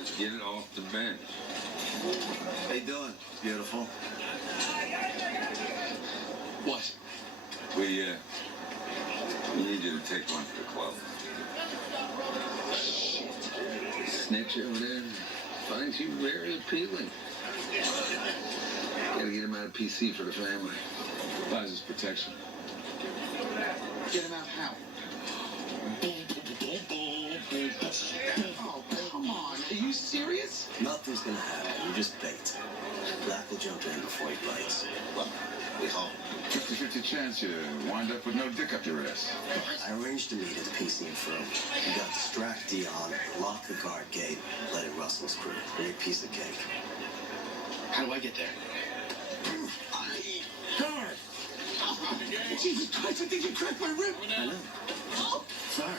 Just get it off the bench. How you doing, beautiful? What? We need you to take one to the club. Snitch over there finds you very appealing. Gotta get him out of PC for the family. Buys his protection. Get him out how? Oh, come on. Are you serious? Nothing's gonna happen. You just bait. Black will jump in before he bites. Look, we hope. 50-50 chance you wind up with no dick up your ass. I arranged to meet at the PC and Fro. You got distract Dion, lock the guard gate, let it rustle his crew. Great piece of cake. How do I get there? Guard! Jesus Christ, I think you cracked my rib. I know. Sorry.